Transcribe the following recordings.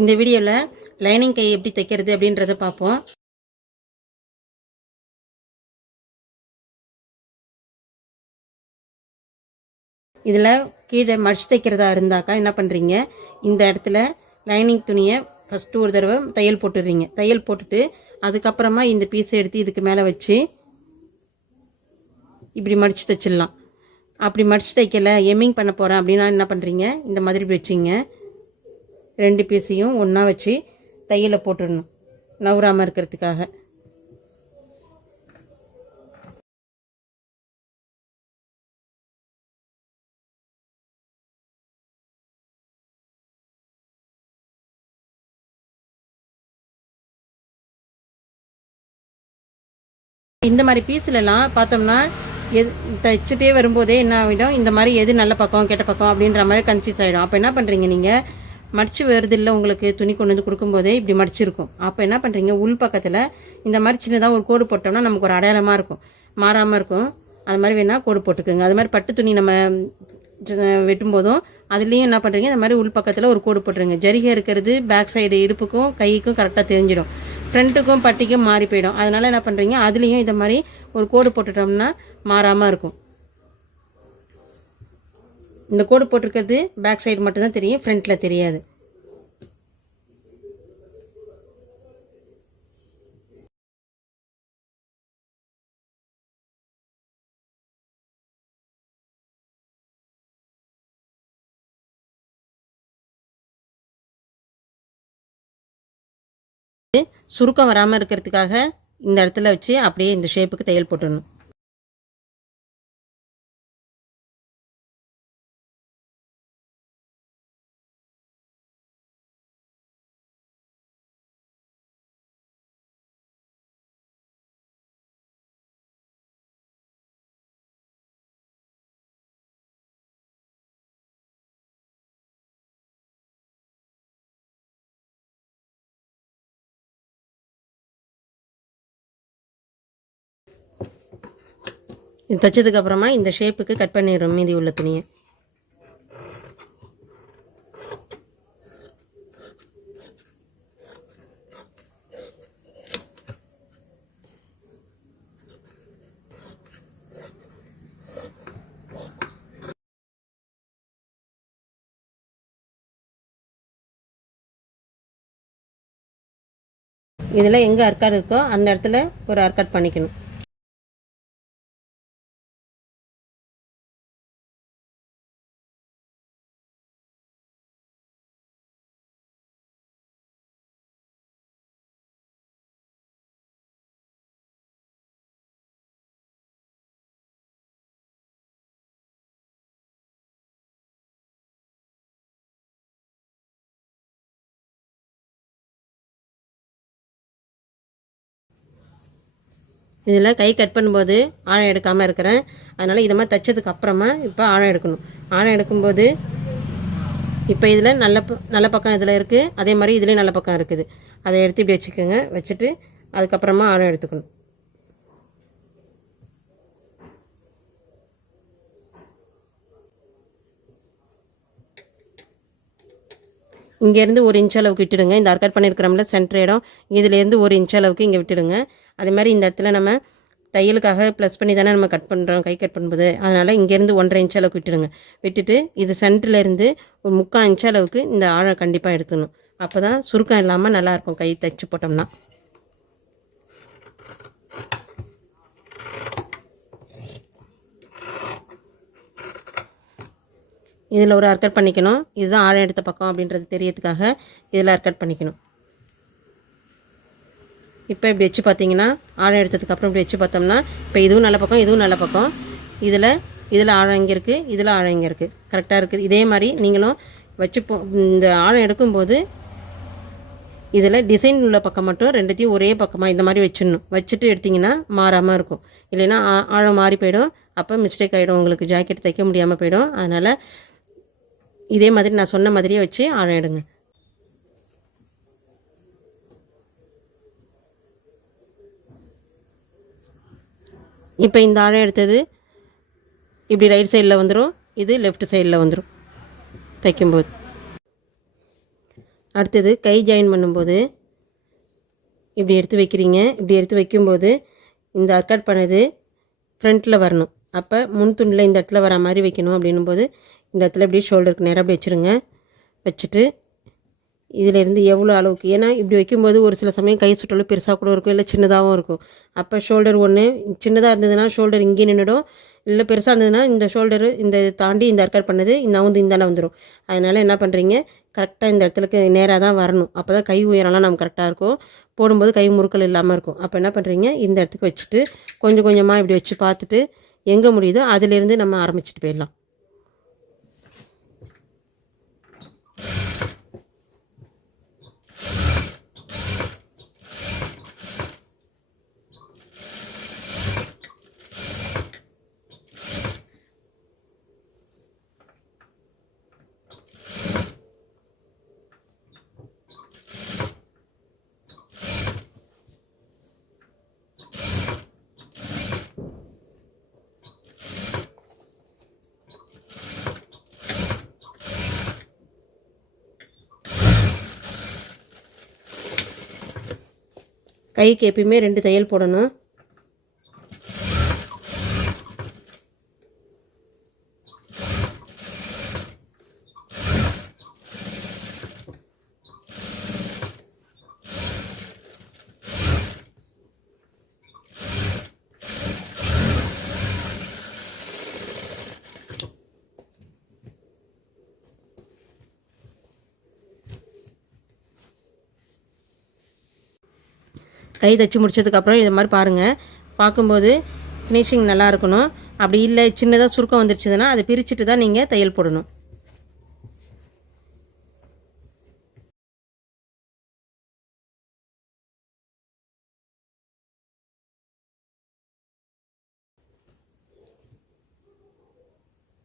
இந்த வீடியோவில் லைனிங் கை எப்படி தைக்கிறது அப்படின்றத பார்ப்போம். இதில் கீழே மடிச்சு தைக்கிறதா இருந்தாக்கா என்ன பண்ணுறீங்க, இந்த இடத்துல லைனிங் துணியை ஃபஸ்ட்டு ஒரு தடவை தையல் போட்டுடுறீங்க. தையல் போட்டுட்டு அதுக்கப்புறமா இந்த பீஸை எடுத்து இதுக்கு மேலே வச்சு இப்படி மடித்து தைச்சிடலாம். அப்படி மடித்து தைக்கலை, எம்மிங் பண்ண போகிறேன் அப்படின்னா என்ன பண்ணுறீங்க, இந்த மாதிரி வச்சிங்க. ரெண்டு பீஸையும் ஒன்றா வச்சு தையலை போட்டுடணும் நவுறாமல் இருக்கிறதுக்காக. இந்த மாதிரி பீஸ்லலாம் பார்த்தோம்னா தைச்சிட்டே வரும்போதே என்ன ஆகிடும், இந்த மாதிரி எது நல்ல பக்கம் கெட்ட பக்கம் அப்படின்ற மாதிரி கன்ஃபியூஸ் ஆகிடும். அப்போ என்ன பண்ணுறீங்க, நீங்கள் மடித்து வருது இல்லை, உங்களுக்கு துணி கொண்டு வந்து கொடுக்கும்போதே இப்படி மடிச்சிருக்கும். அப்போ என்ன பண்ணுறீங்க, உள் பக்கத்தில் இந்த மாதிரி சின்னதாக ஒரு கோடு போட்டோம்னா நமக்கு ஒரு அடையாளமாக இருக்கும், மாறாமல் இருக்கும். அது மாதிரி வேணால் கோடு போட்டுக்குங்க. அது மாதிரி பட்டு துணி நம்ம வெட்டும்போதும் அதுலேயும் என்ன பண்ணுறீங்க, இந்த மாதிரி உள் பக்கத்தில் ஒரு கோடு போட்டுருங்க. ஜரிகை இருக்கிறது பேக் சைடு இடுப்புக்கும் கைக்கும் கரெக்டாக தெரிஞ்சிடும், ஃப்ரண்ட்டுக்கும் பட்டிக்கும் மாறி போயிடும். அதனால் என்ன பண்ணுறீங்க, அதுலேயும் இந்த மாதிரி ஒரு கோடு போட்டுட்டோம்னா மாறாமல் இருக்கும். இந்த கோடு போட்டிருக்கிறது பேக் சைடு மட்டும்தான் தெரியும், ஃப்ரண்ட்டில் தெரியாது. சுருக்கம் வராமல் இருக்கிறதுக்காக இந்த இடத்துல வச்சு அப்படியே இந்த ஷேப்புக்கு தையல் போட்டுடணும். இது தைச்சதுக்கப்புறமா இந்த ஷேப்புக்கு கட் பண்ணிடுறோம் மீதி உள்ள துணியை. இதில் எங்கே அர்க்காட் இருக்கோ அந்த இடத்துல ஒரு அர்க்காட் பண்ணிக்கணும். இதில் கை கட் பண்ணும்போது ஆழம் எடுக்காமல் இருக்கிறேன். அதனால் இதை மாதிரி தைச்சதுக்கு அப்புறமா இப்போ ஆழம் எடுக்கணும். ஆழம் எடுக்கும்போது இப்போ இதில் நல்ல பக்கம் இதில் இருக்குது, அதே மாதிரி இதுலேயும் நல்ல பக்கம் இருக்குது. அதை எடுத்து இப்படி வச்சுக்கோங்க. வச்சுட்டு அதுக்கப்புறமா ஆழம் எடுத்துக்கணும். இங்கேருந்து 1 இன்ச் அளவுக்கு விட்டுடுங்க. இந்த அர்க்காட் பண்ணியிருக்கிறோம்ல சென்டர் இடம், இதுலேருந்து 1 இன்ச் அளவுக்கு இங்கே விட்டுடுங்க. அதே மாதிரி இந்த இடத்துல நம்ம தையலுக்காக ப்ளஸ் பண்ணி தானே நம்ம கட் பண்ணுறோம் கை கட் பண்ணும்போது. அதனால் இங்கேருந்து 1.5 இன்ச் அளவுக்கு விட்டுடுங்க. விட்டுட்டு இது சென்டர்லேருந்து ஒரு 3/4 இன்ச் அளவுக்கு இந்த ஆழம் கண்டிப்பாக எடுத்துக்கணும். அப்போ தான் சுருக்கம் இல்லாமல் நல்லாயிருக்கும் கை தைச்சி போட்டோம்னா. இதில் ஒரு அர்க்கட் பண்ணிக்கணும். இதுதான் ஆழம் எடுத்த பக்கம் அப்படின்றது தெரியறதுக்காக இதில் அர்க்கட் பண்ணிக்கணும். இப்போ இப்படி வச்சு பார்த்தீங்கன்னா ஆழம் எடுத்ததுக்கப்புறம் இப்படி வச்சு பார்த்தோம்னா இப்போ இதுவும் நல்ல பக்கம், இதுவும் நல்ல பக்கம். இதில் ஆழம் இங்கே இருக்குது, இதில் ஆழம் இங்கே இருக்குது, கரெக்டாக இருக்குது. இதே மாதிரி நீங்களும் வச்சுப்போ. இந்த ஆழம் எடுக்கும்போது இதில் டிசைன் உள்ள பக்கம் மட்டும் ரெண்டுத்தையும் ஒரே பக்கமாக இந்த மாதிரி வச்சிடணும். வச்சுட்டு எடுத்திங்கன்னா மாறாமல் இருக்கும். இல்லைன்னா ஆழம் மாறி போயிடும், அப்போ மிஸ்டேக் ஆகிடும், உங்களுக்கு ஜாக்கெட் தைக்க முடியாமல் போயிடும். அதனால் இதே மாதிரி நான் சொன்ன மாதிரியே வச்சு ஆழம் எடுங்க. இப்போ இந்த ஆழம் எடுத்தது இப்படி ரைட் சைடில் வந்துடும், இது லெஃப்ட் சைடில் வந்துடும் தைக்கும்போது. அடுத்தது கை ஜாயின் பண்ணும்போது இப்படி எடுத்து வைக்கிறீங்க. இப்படி எடுத்து வைக்கும்போது இந்த அர்க்காட் பண்ணது ஃப்ரண்ட்டில் வரணும். அப்போ முன் துண்டில் இந்த இடத்துல வர மாதிரி வைக்கணும். அப்படின்னும் போது இந்த இடத்துல இப்படி ஷோல்டருக்கு நேராக அப்படி வச்சுருங்க. வச்சுட்டு இதிலேருந்து எவ்வளோ அளவுக்கு, ஏன்னா இப்படி வைக்கும்போது ஒரு சில சமயம் கை சுற்றலும் பெருசாக கூட இருக்கும், இல்லை சின்னதாகவும் இருக்கும். அப்போ ஷோல்டர் ஒன்று சின்னதாக இருந்ததுன்னா ஷோல்டர் இங்கே நின்றுடும், இல்லை பெருசாக இருந்ததுன்னா இந்த ஷோல்டரு இந்த தாண்டி இந்த அர்க்காட் பண்ணது நவுந்து இந்தாண்ட வந்துடும். அதனால் என்ன பண்ணுறீங்க, கரெக்டாக இந்த இடத்துலக்கு நேராக தான் வரணும். அப்போ தான் கை உயரம்லாம் நமக்கு கரெக்டாக இருக்கும், போடும்போது கை முறுக்கல் இல்லாமல் இருக்கும். அப்போ என்ன பண்ணுறீங்க, இந்த இடத்துக்கு வச்சுட்டு கொஞ்சம் கொஞ்சமாக இப்படி வச்சு பார்த்துட்டு எங்கே முடியுதோ அதிலேருந்து நம்ம ஆரம்பிச்சுட்டு போயிடலாம். கைக்கு எப்பயுமே 2 தையல் போடணும். கை தைச்சி முடிச்சதுக்கப்புறம் இது மாதிரி பாருங்கள். பார்க்கும்போது ஃபினிஷிங் நல்லா இருக்கணும். அப்படி இல்லை சின்னதாக சுருக்கம் வந்துருச்சுன்னா அதை பிரிச்சுட்டு தான் நீங்கள் தையல் போடணும்.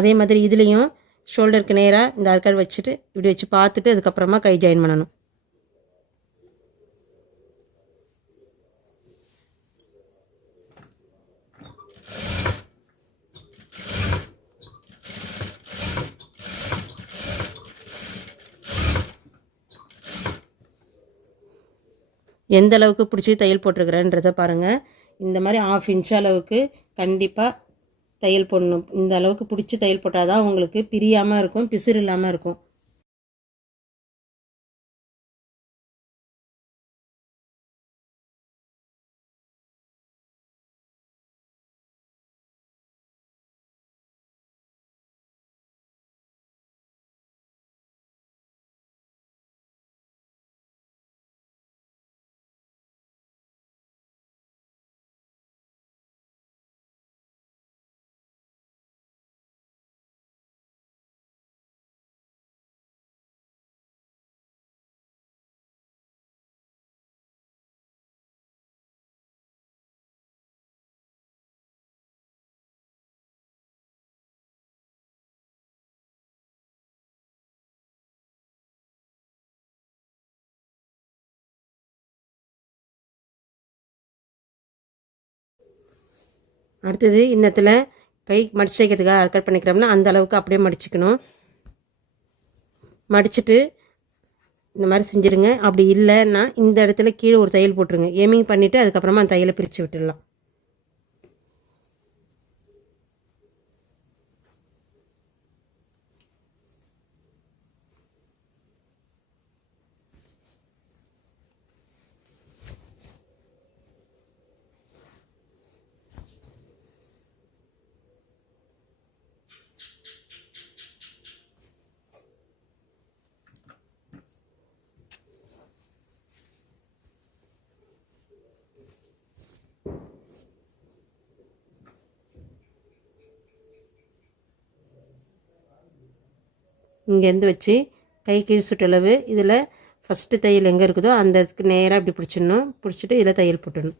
அதே மாதிரி இதுலேயும் ஷோல்டருக்கு நேராக இந்த அர்க்காட் வச்சுட்டு இப்படி வச்சு பார்த்துட்டு அதுக்கப்புறமா கை ஜாயின் பண்ணணும். எந்த அளவுக்கு பிடிச்சி தையல் போட்டிருக்கிறேன்றதை பாருங்கள். இந்த மாதிரி 1/2 இன்ச் அளவுக்கு கண்டிப்பாக தையல் போடணும். இந்த அளவுக்கு பிடிச்சி தையல் போட்டால் தான் உங்களுக்கு பிரியாமல் இருக்கும், பிசுறு இல்லாமல் இருக்கும். அடுத்தது இந்த இடத்துல கை மடிச்சு தைக்கிறதுக்காக அர்க்காட் பண்ணிக்கிறோம்னா அந்த அளவுக்கு அப்படியே மடிச்சுக்கணும். மடிச்சுட்டு இந்த மாதிரி செஞ்சுருங்க. அப்படி இல்லைன்னா இந்த இடத்துல கீழே ஒரு தையல் போட்டுருங்க. ஏமிங் பண்ணிவிட்டு அதுக்கப்புறமா அந்த தையலை பிரித்து விட்டுடலாம். இங்கேருந்து வச்சு கை கீழ் சுற்றளவு இதில் ஃபஸ்ட்டு தையல் எங்கே இருக்குதோ அந்த இடத்துக்கு நேராக இப்படி பிடிச்சிடணும். பிடிச்சிட்டு இதில் தையல் போட்டுடணும்.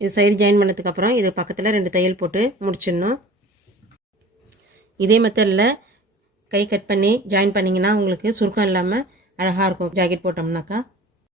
இது சைடு ஜாயின் பண்ணதுக்கப்புறம் இது பக்கத்தில் 2 தையல் போட்டு முடிச்சிடணும். இதே மெத்தடில் கை கட் பண்ணி ஜாயின் பண்ணிங்கன்னா உங்களுக்கு சுருக்கம் இல்லாமல் அழகாக இருக்கும் ஜாக்கெட் போட்டோம்னாக்கா.